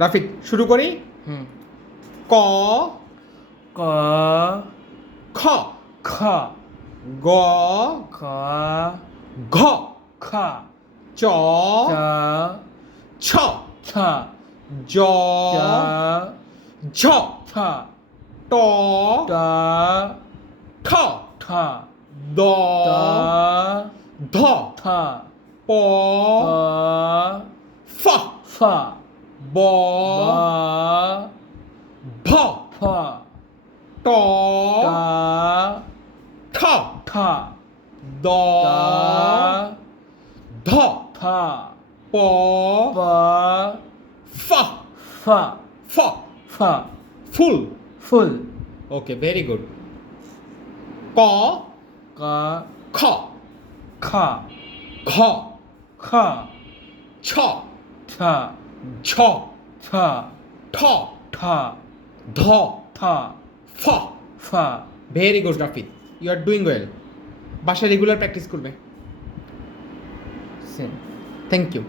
রাফিক শুরু করি। ক ক খ খ গ খ ঘ খ চ চ ছ ছ জ জ ঝ ছ ট ট ঠ ঠ দ দ ধ থ প প ফ ফ ব ব ভ ফ ট ট ঠ ঠ দ দ ধ থ প প ফ ফ ফ ফ ফুল ফুল ওকে ভেরি গুড ক ক খ খ ঘ খ ছ ছ ছ ছ ঠ ঠ ধ থ ফ ফ very good Rafiq you are doing well বাসায় রেগুলার প্র্যাকটিস করবে সেম থ্যাংক ইউ